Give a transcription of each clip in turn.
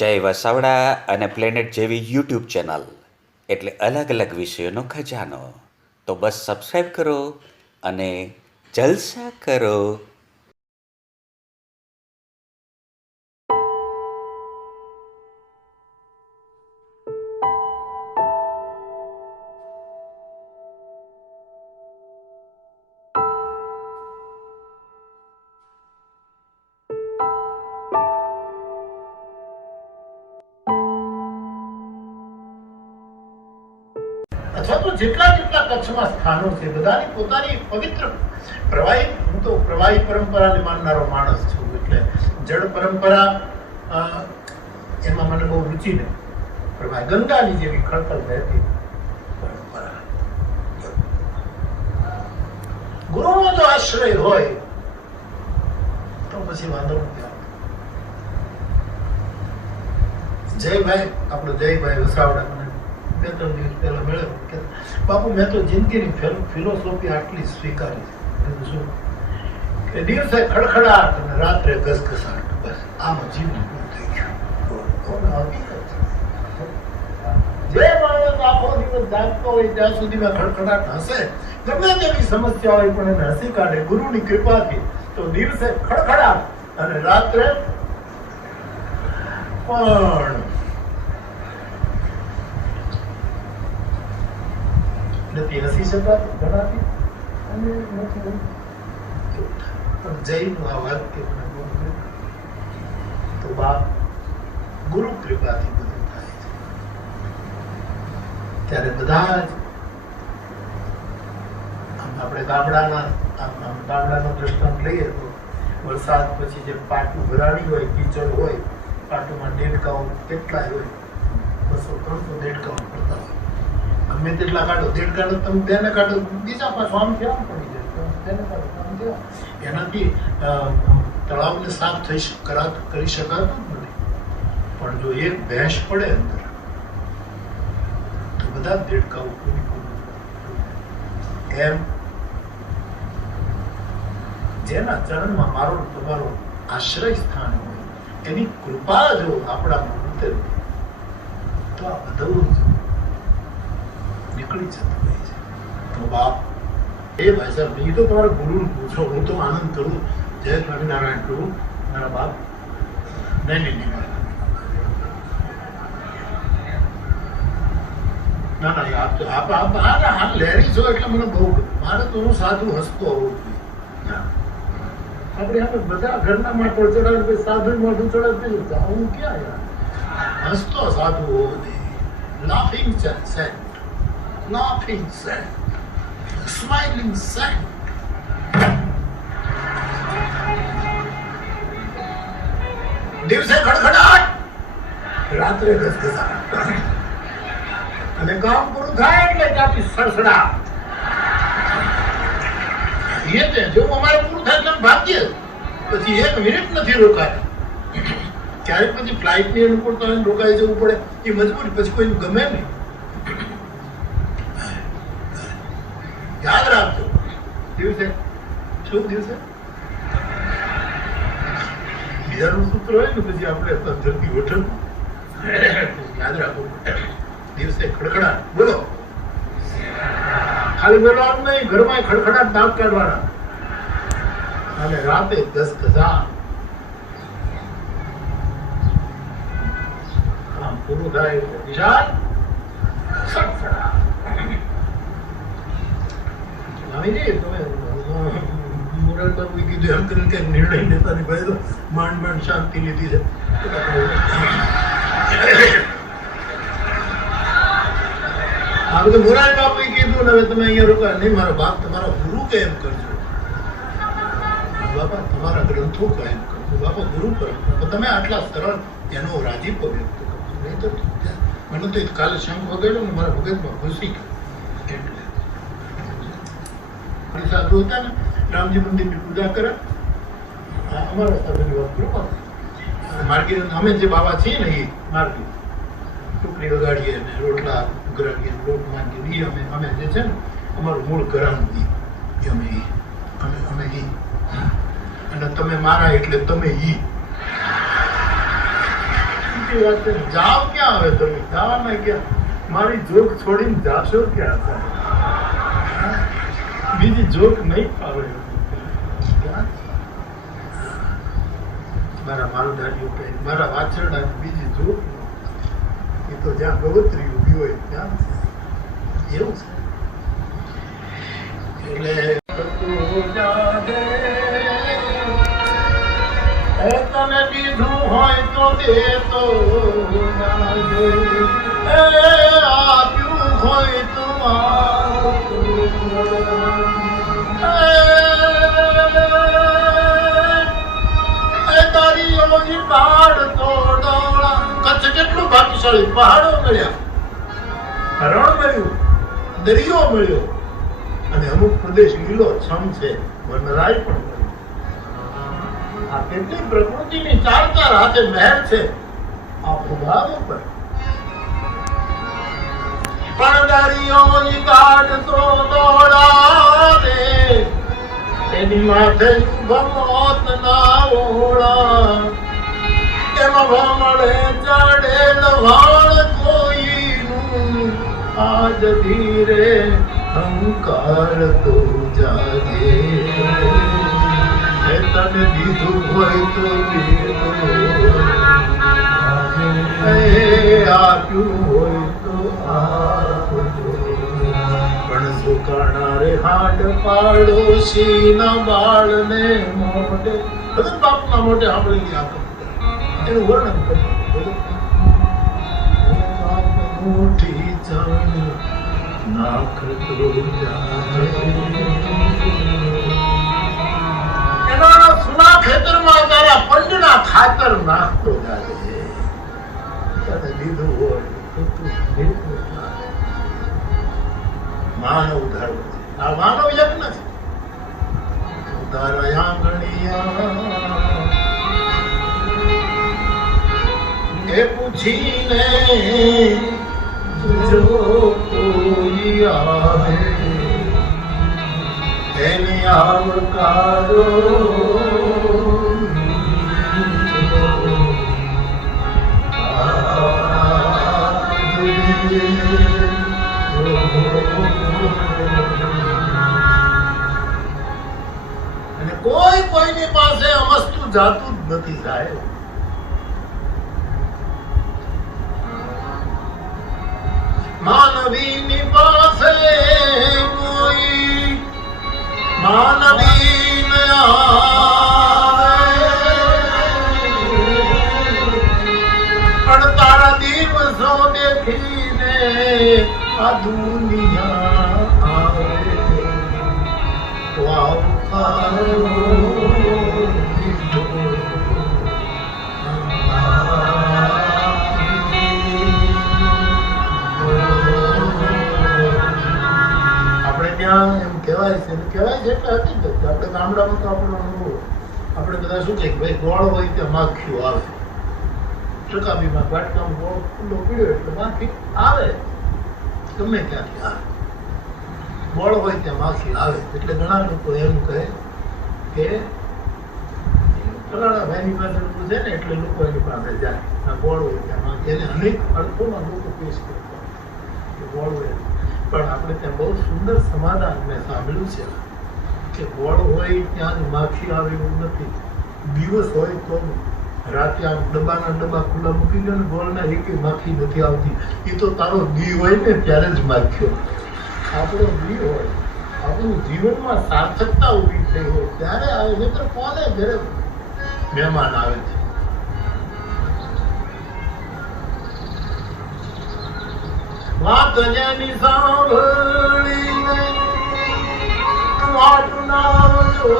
જય વસાવડા અને પ્લેનેટ જેવી YouTube channel એટલે અલગ અલગ વિષયોનો ખજાનો. તો બસ સબસ્ક્રાઈબ કરો અને જલસા કરો. અથવા તો જેટલા જેટલા કચ્છમાં સ્થાનો છે બધાની પોતાની પવિત્ર પ્રવાહી, હું તો પ્રવાહી પરંપરાને માનનારો માણસ છું, એટલે જળ પરંપરા એમાં મને બહુ રુચિ નહીં. પ્રવાહી ગંગાની જેવી ખળખળ વહેતી પરંપરા, ગુરુનો જો આશ્રય હોય તો પછી વાંધો નથી આવતો. જયભાઈ, આપણો જયભાઈ વસાવડા બે ત્રણ દિવસ પહેલા મળ્યો કે બાપુ મેં તો જિંદગીની ફિલોસોફી આટલી સ્વીકારી છે શું કે દિવસે ખડખડાટ અને રાત્રે ઘસઘસાટ, બસ આમાં જીવન પૂરું થઈ ગયું. જે માણસ આખો દિવસ જાગતો હોય ત્યાં સુધીમાં ખડખડાટ હશે, ગમે તેવી સમસ્યા હોય પણ એને હસી કાઢે ગુરુની કૃપાથી, તો દિવસે ખડખડાટ અને રાત્રે પણ નથી હસી શકાતું ઘણાથી. અને જયનું આ વાક્ય તો બાપ ગુરુ કૃપાથી બધું થાય છે. ત્યારે બધા જ આપણે ગામડાનો દ્રષ્ટાંત લઈએ તો વરસાદ પછી જે પાટું ભરાણી હોય, કીચડ હોય, પાટુમાં દેડકાઓ કેટલાય હોય, 200-300 દેડકાઓ પડતા હોય. ગમે તેટલા કાઢો, દેડકાનો તમે બેને કાઢો, બીજા પાછું આમ કેમ પડી જાય, તેને કાઢો આમ કેવા. એનાથી તળાવને સાફ કરી શકાતું જ નથી. પણ જો એક ભેંસ પડે અંદર તો બધા દેડકાઓ એમ જેના ચરણમાં મારો તમારો આશ્રય સ્થાન હોય, એની કૃપા જો આપણામાં ઉતરે તો આ બધું નીકળી જતું હોય છે. તો બાપ એ ભાઈ સાહેબ, નહીં તો તમારા ગુરુને પૂછો, હું તો આનંદ કરું, જય સ્વામિનારાયણ કરું, મારા બાપ નહીં ના આપ લહેરી છો એટલે મને બહુ ગમે. મારે તો હું સાધુ હસતો હોવું જોઈએ. આપણે આપણે બધા ઘરના માટો ચડાવે, સાધુ મોઢું ચડાવते હું ક્યાં યાર, હસતો સાધુ હોવો જોઈએ. Laughing saint, laughing saint, smiling saint. દિવસે ખડખડાટ, રાત્રે ઘસઘસાટ, અને કામ પૂરું થાય એટલે ત્યાંથી સડસડા. જેવું અમારે પૂરું થાય એટલે ભાગ્ય, પછી 1 મિનિટ નથી રોકાય. ક્યારેક પછી ફ્લાઇટ ની અનુકૂળતા રોકાઈ જવું પડે, એ મજબૂરી, પછી કોઈ ગમે નહીં. યાદ રાખજો, દિવસે શું દિવસે બીજાનું સૂત્ર હોય ને પછી આપણે જલ્દી વઠન યાદ રાખવું. દિવસે ખડખડાટ બોલો, ખાલી બોલવાનું નહીં, ઘરમાં ખડખડાટ દાંત કાઢવાના, અને રાતે ઘસઘસાટ. કામ પૂરું થાય એટલે વિશાલ સડસડા. મોરાલ બાબુ કીધું એમ કરીને કે નિર્ણય લેતાની ભાઈ તો માંડ શાંતિ લીધી છે. આ બધું મોરાલ બાબુ કીધું ને હવે તમે અહીંયા રોકા નહીં, મારો બાપ તમારા ગુરુ કે એમ કરજો, બાપા તમારા ગ્રંથો કે એમ કરજો, બાપા ગુરુ પર તમે આટલા સરળ એનો રાજીપો વ્યક્ત કરજો. નહીં તો મને તો કાલે શંખ વગાડ્યો ને મારા મગજમાં ઘૂસી ગયો. એટલે સાધુ હતા ને, રામજી મંદિરની પૂજા કરે, અમારા સાધુની વાત કરો, માર્ગી અમે જે બાબા છીએ ને એ માર્ગી ટુકડી વગાડીએ ને રોટલા ઉઘરાડીએ, લોટ માંગીએ, અમે જે છે ને અમારું મૂળ ઘરાનું અમે અને તમે મારા એટલે તમે ઈ. સીધી વાત છે. જાવ ક્યાં આવે તમે? જવાના ક્યાં? મારી જોક છોડીને જાશો ક્યાં સાહેબ? બીજી જોક નહીં ફાવે. ક્યાં? મારા માલધારીઓ કહે મારા વાછરડા બીજી જોક એ તો જ્યાં ગવત્રી ઊભી હોય ત્યાં એવું છે. એટલે તને દીધું હોય તો દે તો આપ્યું હોય તો તારી ઓલી પહાડ તો ડોળા. કચ્છ કેટલું ભાગ્યશાળી, પહાડો મળ્યા, રણ મળ્યું, દરિયો મળ્યો અને અમુક પ્રદેશ લીલો છમ છે, વનરાય પણ મળ્યું. આ કેટલી પ્રકૃતિની ચાર ચાર હાથે મહેર છે આ ભૂભાગ ઉપર. પણ દરિયોની ગાઢ તો દોડા દે એની માથે ભમોત ના ઓળા. એમાં ભમળે ચડેલ વાળ કોઈનું આજ ધીરે અહંકાર તો જાગે. તને દીધું હોય તો આપ્યું હોય તો આપજો. પણ સુકાણા હાડ પાડોશી ના બાળ ને મોઢે બધું બાપના મોઢે સાંભળેલી આ એનું વર્ણન કર્યું. મોટી જાણ નાખ તો એના સુના ખેતરમાં તારા પંડના ખાતર નાખતો જાય. તને દીધું હોય તો તું ભેટું નાખ. માનવ ધર્મ છે આ, માનવ યજ્ઞ છે. તારા આંગણિયા એ પૂછીને જો કોઈ આવે એને આવકારો. અને કોઈ કોઈની પાસે અમસ્તુ જાતું જ નથી સાહેબ. માનવીની પાસે કોઈ માનવી ન આવે. પણ તારા દિવસો દેખીને આ દુનિયા આવે તો આવકારો. ત્યાં એમ કહેવાય છે એટલે હકીકત છે. આપણે ગામડામાં તો આપણો અનુભવ આપણે બધા શું કહે ભાઈ ગોળ હોય ત્યાં માખીઓ આવે. ચકાબીમાં વાટકામાં ગોળ ખુલ્લો પીડ્યો એટલે માખી આવે, ગમે ત્યાંથી આવે. ગોળ હોય ત્યાં માખી આવે એટલે ઘણા લોકો એમ કહે કે ફલાણા ભાઈની પાસે પૂછે ને એટલે લોકો એની પાસે જાય. આ ગોળ હોય ત્યાં માખી એને અનેક અર્થોમાં લોકો પેશ કરતા ગોળ હોય. પણ આપણે ત્યાં બહુ સુંદર સમાધાન મેં સાંભળ્યું છે કે ગોળ હોય ત્યાં જ માખી આવે એવું નથી. દિવસ હોય તો રાતે આમ ડબ્બાના ડબ્બા ખુલ્લા મૂકી દો ને ગોળના એકે માખી નથી આવતી. એ તો તારો દી હોય ને ત્યારે જ માખ્યો. આપણો દી હોય, આપણું જીવનમાં સાર્થકતા ઊભી થઈ હોય ત્યારે આવે. નહીતર કોને ઘરે મહેમાન આવે છે. વાત જેની સાંભળીને વાટું આવજો.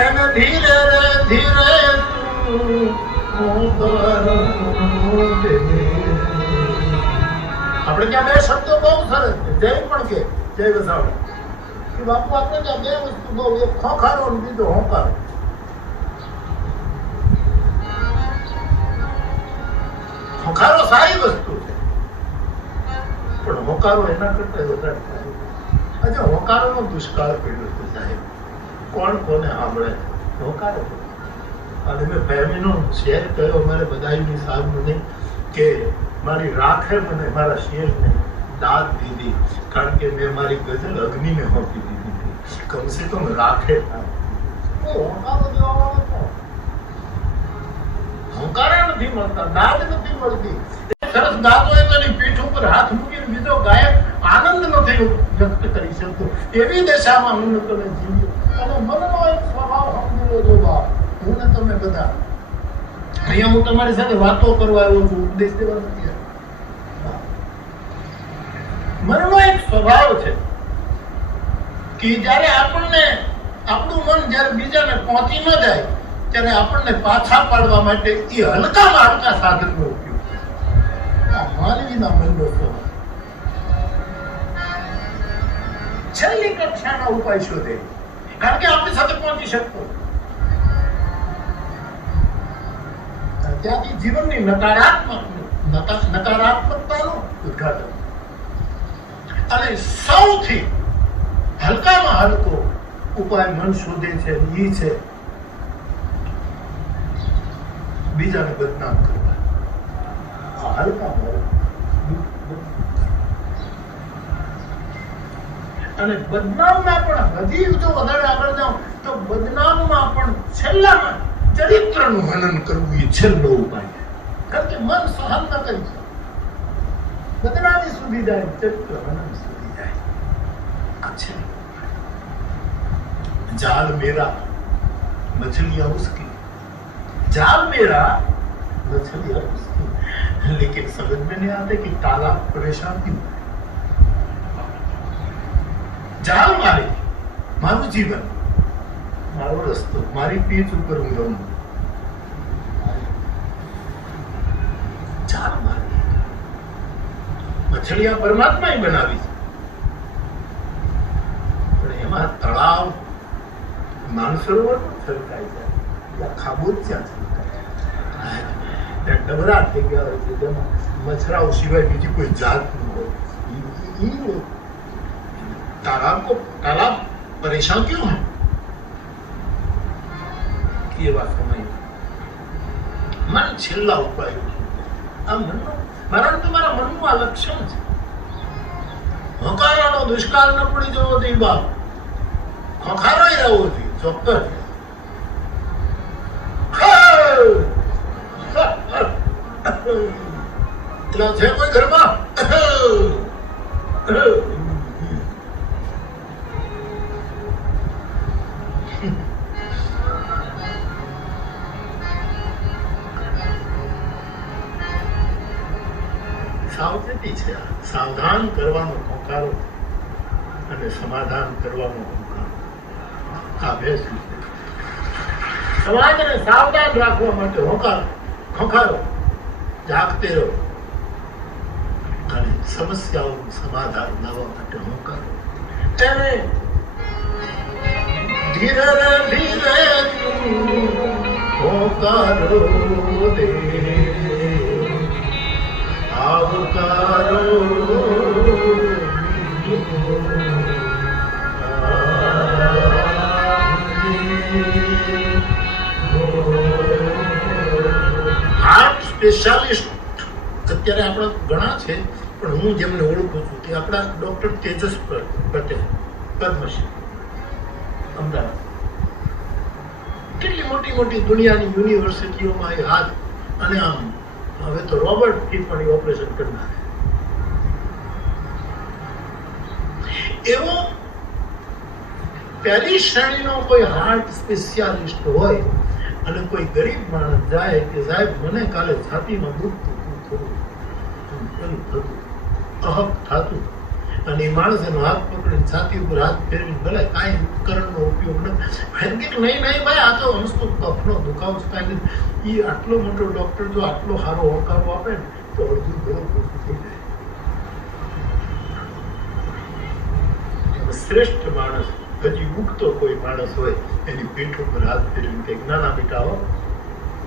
એને ધીરે રે ધીરે આપણે ત્યાં બે શબ્દો બહુ સરસ છે. જય પણ કે જય વસાવડા. બાપુ આપણે ત્યાં બે વસ્તુ બહુ, એક ખોખારો અને બીજો હોંકારો. હોકારો સારી વસ્તુ છે પણ હોકારો એના કરતા વધારે સારું. આજે હોકારોનો દુષ્કાળ પડ્યો છે સાહેબ. કોણ કોને સાંભળે? હોકારો. અને મેં ફેમિલીનો શેર કર્યો અમારે બધાની સામે કે મારી રાખે મને મારા શેરને દાદ દીધી, કારણ કે મેં મારી ગઝલ અગ્નિને હોપી દીધી હતી. કમસે કમ રાખે હોકારો દેવા વાળો તો હોકારા નથી મળતા, દાદ નથી મળતી. સરસ ગાતો હોય તો એની પીઠ ઉપર હાથ મૂકીને બીજો ગાયક આનંદ નથી વ્યક્ત કરી શકતો. એવી દશામાં હું ને તમે જીવ્યો. અને મનનો એક સ્વભાવ સમજી લેજો બાપ, હું ને તમે બધા અહીંયા હું તમારી સાથે વાતો કરવા આવ્યો છું, ઉપદેશ દેવા નથી આવ્યો. મનનો એક સ્વભાવ છે કે જ્યારે આપણને આપણું મન જ્યારે બીજાને પહોંચી ન જાય ત્યારે આપણને પાછા પાડવા માટે એ હલકામાં હલકા સાધનનો ઉપયોગ કરે. આ માનવીના મનનો સ્વભાવ. છેલ્લી કક્ષાના ઉપાય શોધે, કારણ કે આપણી સાથે પહોંચી શકતો. ત્યાંથી જીવનની નકારાત્મકતાનું ઉદ્ઘાટન. અને સૌથી હલકામાં હલકો ઉપાય મન શોધે છે એ છે બીજાને બદનામ કરવા. આ હલકામાં અને બદનામમાં પણ હજી જો વધારે આગળ જાઉં તો બદનામમાં પણ છેલ્લામાં ચરિત્રનું હનન કરવું એ છેલ્લો ઉપાય. કારણ કે મન સહન ન કરી શકે. બદનામી સુધી જાય, ચરિત્ર હનન સુધી જાય. આ છે जाल मेरा मछलियां उसकी, जाल मेरा मछलियां उसकी, लेकिन समझ में नहीं आते कि तालाब परेशान क्यों. जाल मारे मारू जीवन, मारो रस्तो, मारी पीठ ऊपर હું રહું. જાલ મારી મછલિયા પરમાત્માએ બનાવી છે, પણ એમાં તળાવ માનસરોવર છલકાય છે, ખાબોચિયા છલકાય છે, ડબરા થઈ ગયા હોય છે જેમાં મચ્છરાઓ સિવાય બીજી કોઈ જાત ન હોય. तालाब परेशान क्यों है? ये बात समझ. मन છેલ્લા ઉપાય. આ મનનો મારા તમારા મનનું આ લક્ષણ છે. હકારાનો દુષ્કાળ ન પડી જવો જોઈએ બાપ, હકારાઈ રહેવો જોઈએ ચોક્કસ. એટલે છે કોઈ ઘરમાં સાવચેતી છે. સાવધાન કરવાનો હોંકારો અને સમાધાન કરવાનો હોંકારો, આ બે છે. સમાજને સાવધાન રાખવા માટે હોંકારો, જાગતે રહો, અને સમસ્યાઓનું સમાધાન લાવવા માટે હોંકારો. તેને ધીરે ધીરે હોંકારો દે, આવકારો હાર્ટ સ્પેશિયાલિસ્ટ અત્યારે આપણા ઘણા છે, પણ હું જેમને ઓળખું છું તે આપણા ડોક્ટર તેજસ પટેલ, પદ્મશ્રી, અમદાવાદ. કેટલી મોટી મોટી દુનિયાની યુનિવર્સિટીઓમાં એ હાથ, અને આમ હવે તો રોબોટ થી પણ ઓપરેશન કરનાર. એવો પહેલી શ્રેણીનો કોઈ હાર્ટ સ્પેશિયાલિસ્ટ હોય અને કોઈ ગરીબ માણસ જાય કે સાહેબ મને કાલે છાતીમાં દુખતું થતું, અહક થતું, અને એ માણસ એનો હાથ પકડીને છાતી ઉપર હાથ ફેરવીને ભલે કાંઈ ઉપકરણનો ઉપયોગ નથી, નહીં ભાઈ આ તો હમસ્તો કફનો દુખાવો છે કાંઈ નથી. એ આટલો મોટો ડોક્ટર જો આટલો સારો હોંકારો આપે ને તો અડધું ઘણું પૂરું થઈ જાય. શ્રેષ્ઠ માણસ હજી ઉગતો કોઈ માણસ હોય એની પીઠ ઉપર હાથ ફેરવીને કંઈક નાના બેટા હો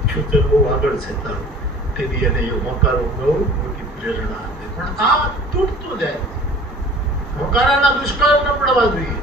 ફ્યુચર બહુ આગળ છે તારું, તેથી એને એ હોંકારો બહુ મોટી પ્રેરણા આપે. પણ આ તૂટતો જાય. હોંકારાના દુષ્કાળ ન પડવા જોઈએ.